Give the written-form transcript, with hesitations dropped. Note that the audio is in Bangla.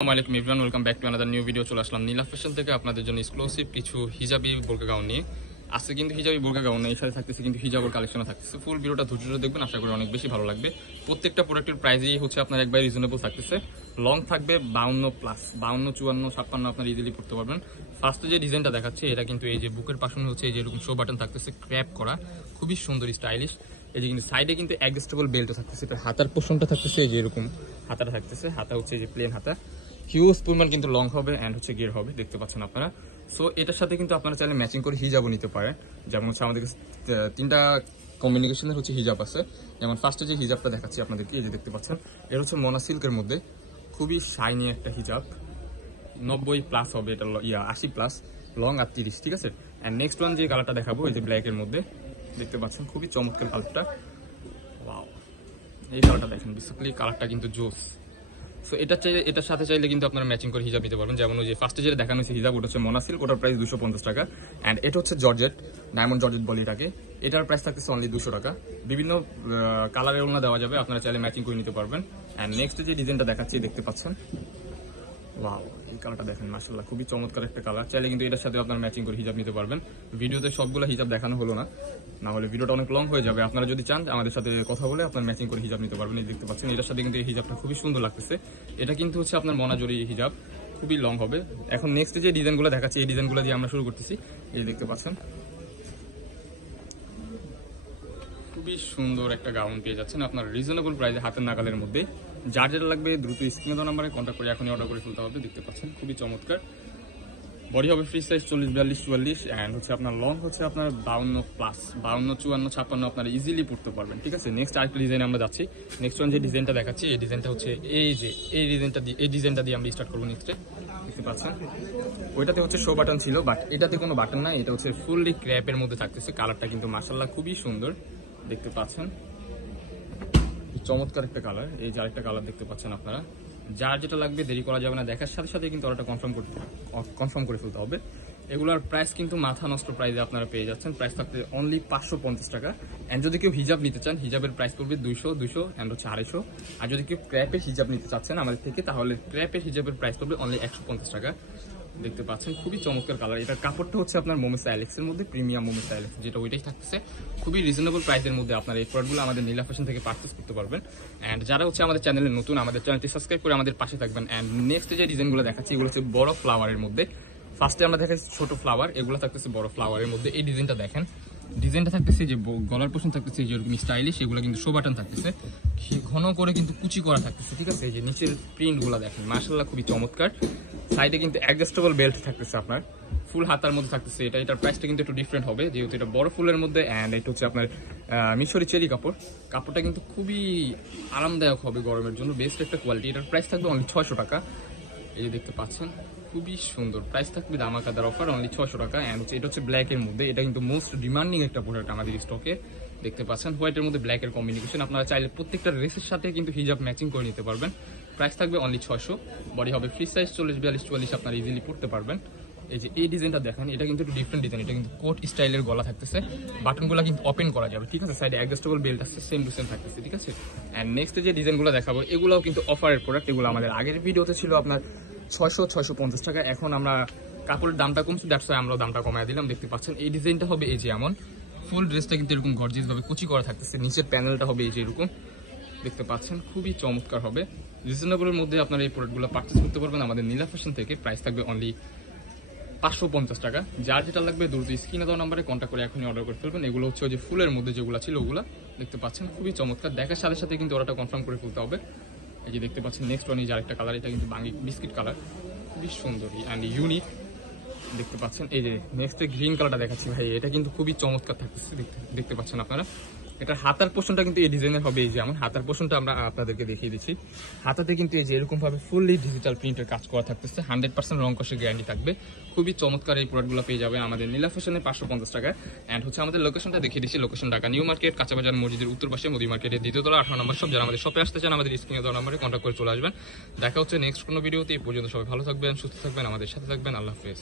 আসসালামু আলাইকুম everyone, welcome back to another new video. চলে আসলাম নীলা ফ্যাশন থেকে আপনাদের জন্য এক্সক্লুসিভ কিছু হিজাবি বোরকা গাউন নিয়ে। আজকে কিন্তু হিজাবি বোরকা গাউন নেই, এর সাথে থাকতেছে কিন্তু হিজাবের কালেকশনও থাকতেছে। ফুল ভিডিওটা ধৈর্য দেখবেন, আশা করি অনেক বেশি ভালো লাগবে। প্রত্যেকটা প্রোডাক্টের প্রাইসই হচ্ছে আপনার একবার রিজনেবল থাকতেছে। লং থাকবে 52 প্লাস, 52, 54, 56 আপনার ইজিলি পড়তে পারবেন। ফার্স্টে যে ডিজাইনটা দেখাচ্ছে এটা কিন্তু এই যে বুকের পাশে হচ্ছে এই যে এরকম শো বাটন থাকতেছে, ক্র্যাপ করা, খুবই সুন্দর স্টাইলিশ। এই যে কিন্তু সাইডে কিন্তু অ্যাডজাস্টেবল বেল্টও থাকতেছে। এটা হাতার পোর্শনটা থাকতেছে এই যে এরকম হাতাটা থাকতেছে, হাতা হচ্ছে এই যে প্লেন হাতা, হিউজ পরিমাণ কিন্তু লং হবে অ্যান্ড হচ্ছে গিয়ার হবে, দেখতে পাচ্ছেন আপনারা। সো এটার সাথে কিন্তু আপনারা চাইলে ম্যাচিং করে হিজাবও নিতে পারেন। যেমন হচ্ছে আমাদের তিনটা কমিউনিকেশনের হচ্ছে হিজাব আছে। যেমন ফার্স্টে যে হিজাবটা দেখাচ্ছি আপনাদেরকে, এই যে দেখতে পাচ্ছেন, এটা হচ্ছে মোনা সিল্কের মধ্যে খুবই শাইনি একটা হিজাব। 90 প্লাস হবে এটা, 80 প্লাস, লং আর 30, ঠিক আছে। অ্যান্ড নেক্সট ওয়ান যে কালারটা দেখাবো এই যে ব্ল্যাকের মধ্যে, দেখতে পাচ্ছেন খুবই চমৎকার কালারটা। ওয়াও, এই কালারটা দেখেন, বেসিক্যালি কালারটা কিন্তু জোস। সো এটার সাথে চাইলে কিন্তু আপনারা ম্যাচিং করে হিজাব নিতে পারবেন। যেমন ওই যে ফার্স্টে যেটা দেখানো হচ্ছে হিজাব, ওটা হচ্ছে মোনা সিল্ক, ওটার প্রাইস 250 টাকা। অ্যান্ড এটা হচ্ছে জর্জেট, ডায়মন্ড জর্জেট বলে এটাকে, এটার প্রাইস থাকতেছে অনলি 200 টাকা। বিভিন্ন কালারের ওনা দেওয়া যাবে, আপনারা চাইলে ম্যাচিং করে নিতে পারবেন। অ্যান্ড নেক্সট যে ডিজাইনটা দেখাচ্ছি দেখতে পাচ্ছেন, ওয়াও, এই কালারটা দেখেন, মাশাআল্লাহ খুবই চমৎকার একটা কালার। চাইলে কিন্তু এটার সাথে আপনারা ম্যাচিং করে হিজাব নিতে পারবেন। ভিডিওতে সবগুলো হিজাব দেখানো হলো না হলে ভিডিওটা অনেক লং হয়ে যাবে। আপনারা যদি চান আমাদের সাথে কথা বলে আপনার ম্যাচিং করে হিজাব নিতে পারবেন। এই দেখতে পাচ্ছেন এটার সাথে কিন্তু এই হিজাবটা খুবই সুন্দর লাগতেছে। এটা কিন্তু হচ্ছে আপনার মনাজরি হিজাব, খুবই লং হবে। এখন নেক্সট যে ডিজাইনগুলো দেখাচ্ছি এই ডিজাইনগুলো দিয়ে আমরা শুরু করতেছি। এই দেখতে পাচ্ছেন খুবই সুন্দর একটা গাউন পেয়ে যাচ্ছেন আপনার রিজনেবল প্রাইসে, হাতের নাগালের মধ্যে। যার যেটা লাগবে দ্রুত স্ক্রিনে দেওয়া নাম্বারে কন্ট্যাক্ট করে এখনই অর্ডার করে ফেলতে হবে। দেখতে পাচ্ছেন খুবই চমৎকার। বডি হবে ফ্রি সাইজ 40, 42, 44 অ্যান্ড হচ্ছে আপনার লং হচ্ছে আপনার 52 প্লাস, 52, 54, 56 আপনারা ইজিলি পড়তে পারবেন, ঠিক আছে। নেক্সট আরেকটা ডিজাইন আমরা যাচ্ছি। নেক্সট ওয়ান যে ডিজাইনটা দেখাচ্ছি এই ডিজাইনটা হচ্ছে এই ডিজাইনটা দিয়ে আমরা স্টার্ট করবো। নেক্সটে দেখতে পাচ্ছেন ওইটাতে হচ্ছে শো বাটন ছিল, বাট এটাতে কোনো বাটন না, এটা হচ্ছে ফুললি ক্র্যাপের মধ্যে থাকতেছে। কালারটা কিন্তু মাশাআল্লাহ খুবই সুন্দর, দেখতে পাচ্ছেন চমৎকার একটা কালার। এই যে আরেকটা কালার দেখতে পাচ্ছেন আপনারা। যার যেটা লাগবে দেরি করা যাবে না, দেখার সাথে সাথে কিন্তু অর্ডারটা কনফার্ম করে ফেলতে হবে। এগুলোর প্রাইস কিন্তু মাথা নষ্ট প্রাইসে আপনারা পেয়ে যাচ্ছেন। প্রাইস থাকতে অনলি 550 টাকা। অ্যান্ড যদি কেউ হিজাব নিতে চান, হিজাবের প্রাইস পড়বে 200 অ্যান্ড হচ্ছে 250। আর যদি কেউ ক্র্যাপের হিজাব নিতে চাচ্ছেন আমাদের থেকে, তাহলে ক্র্যাপের হিজাবের প্রাইস পড়বে অনলি 150 টাকা। দেখতে পাচ্ছেন খুবই চমৎকার কালার। এটার কাপড়টা হচ্ছে আপনার মোমেসা অ্যালেক্সের মধ্যে, প্রিমিয়াম মোমেসা অ্যালেক্স, যেটা ওইটাই থাকতেছে। খুবই রিজনেবল প্রাইসের মধ্যে আপনারা এই প্রোডাক্টগুলো আমাদের নীলা ফ্যাশন থেকে পারচেস করতে পারবেন। অ্যান্ড যারা হচ্ছে আমাদের চ্যানেলে নতুন, আমাদের চ্যানেলটি সাবস্ক্রাইব করে আমাদের পাশে থাকবেন। অ্যান্ড নেক্সট যে ডিজাইনগুলো দেখাচ্ছি এগুলো হচ্ছে বড় ফ্লাওয়ারের মধ্যে। ফার্স্টে আমরা দেখাচ্ছি ছোট ফ্লাওয়ার, এগুলো থাকতেছে বড় ফ্লাওয়ারের মধ্যে। এই ডিজাইনটা দেখেন, ডিজাইনটা থাকতেছে যে গলার পোর্শন থাকতেছে যেরকম স্টাইলিশ, এগুলো কিন্তু শো বাটন থাকতেছে, ঘন করে কিন্তু কুচি করা থাকতেছে, ঠিক আছে। এই যে নিচের প্রিন্টগুলো দেখেন, মাশাআল্লাহ খুবই চমৎকার। সাইডে কিন্তু অ্যাডজাস্টেবল বেল্ট থাকতেছে আপনার, ফুল হাতার মধ্যে থাকতেছে। এটার প্রাইসটা কিন্তু একটু ডিফারেন্ট হবে, যেহেতু এটা বড় ফুলের মধ্যে। অ্যান্ড এটা হচ্ছে আপনার মিশরি চেরি কাপড়টা কিন্তু খুবই আরামদায়ক হবে গরমের জন্য, বেস্ট একটা কোয়ালিটি। এটার প্রাইস থাকবে অনলি 600 টাকা। এই যে দেখতে পাচ্ছেন খুবই সুন্দর, প্রাইস থাকবে ধামাকাদার অফার অনলি 600 টাকা। অ্যান্ড হচ্ছে এটা হচ্ছে ব্ল্যাকের মধ্যে, এটা কিন্তু মোস্ট ডিমান্ডিং একটা প্রোডাক্ট আমাদের স্টকে। দেখতে পাচ্ছেন হোয়াইটের মধ্যে ব্ল্যাকের কম্বিনেশন। আপনারা চাইলে প্রত্যেকটা ড্রেসের সাথে কিন্তু হিজাব ম্যাচিং করে নিতে পারবেন। প্রাইস থাকবে অনলি 600। বডি হবে ফ্রি সাইজ 40, 42, 44 আপনারা ইজিলি পড়তে পারবেন। এই যে এই ডিজাইনটা দেখেন, এটা কিন্তু একটু ডিফারেন্ট ডিজাইন, এটা কিন্তু কোট স্টাইলের গলা থাকতেছে, বাটনগুলো কিন্তু ওপেন করা যাবে, ঠিক আছে। সাইডে অ্যাডজাস্টেবল বেল্ট আছে, সেম টু সেম থাকতেছে, ঠিক আছে। অ্যান্ড নেক্সট যে ডিজাইনগুলো দেখাবো এগুলোও কিন্তু অফারের প্রোডাক্ট। এগুলো আমাদের আগের ভিডিওতে ছিল আপনার 650 টাকা। এখন আমরা কাপড়ের দামটা কমছে, দ্যাটস ওয়াই আমরাও দামটা কমায় দিলাম। দেখতে পাচ্ছেন এই ডিজাইনটা হবে এই যে এমন, ফুল ড্রেসটা কিন্তু এরকম গর্জিয়াস ভাবে কুচি করা থাকতেছে, নিচের প্যানেলটা হবে এই যে এরকম, দেখতে পাচ্ছেন খুবই চমৎকার হবে। রিজনেবলের মধ্যে আপনারা এই প্রোডাক্টগুলো পারচেস করতে পারবেন আমাদের নীলা ফ্যাশন থেকে। প্রাইস থাকবে অনলি 550 টাকা। যার যেটা লাগবে দ্রুত স্ক্রিনে দেওয়া নাম্বারে কন্ট্যাক্ট করে এখনই অর্ডার করে ফেলবেন। এগুলো হচ্ছে ওই যে ফুলের মধ্যে যেগুলো ছিল ওগুলো, দেখতে পাচ্ছেন খুবই চমৎকার। দেখার সাথে সাথে কিন্তু অর্ডারটা কনফার্ম করে ফেলতে হবে। এই যে দেখতে পাচ্ছেন নেক্সট ওয়ান, এই যে আরেকটা কালার, এটা কিন্তু বাঙ্গি বিস্কিট কালার, খুবই সুন্দর অ্যান্ড ইউনিক। দেখতে পাচ্ছেন এই যে নেক্সট গ্রিন কালারটা দেখাচ্ছি ভাই, এটা কিন্তু খুবই চমৎকার থাকতেছে, দেখতে পাচ্ছেন আপনারা। এটার হাতার পোর্শনটা কিন্তু এই ডিজাইনের হবে, এই যে আমার হাতার পোর্শনটা আমরা আপনাদেরকে দেখিয়ে দিচ্ছি। হাতাতে কিন্তু এই যে এরকম ভাবে ফুললি ডিজিটাল প্রিন্টের কাজ করা থাকতেছে, 100% রং কষের গ্যারান্টি থাকবে। খুবই চমৎকার এই প্রোডাক্টগুলো পেয়ে যাবেন আমাদের নীলা ফ্যাশনে 550 টাকা। অ্যান্ড হচ্ছে আমাদের লোকেশনটা দেখিয়ে দিচ্ছি, লোকেশন ঢাকা নিউ মার্কেট, কাঁচাবাজার মসজিদের উত্তর পাশে, মোদি মার্কেটের 2য় তলা 18 নম্বর শপ। যারা আমাদের শপে আসতে চান আমাদের স্ক্রিনে দেওয়া নম্বরে কন্ট্যাক্ট করে চলে আসবেন। দেখা হচ্ছে নেক্সট কোনো ভিডিওতে। এই পর্যন্ত সবাই ভালো থাকবেন, সুস্থ থাকবেন, আমাদের সাথে থাকবেন। আল্লাহ হাফেজ।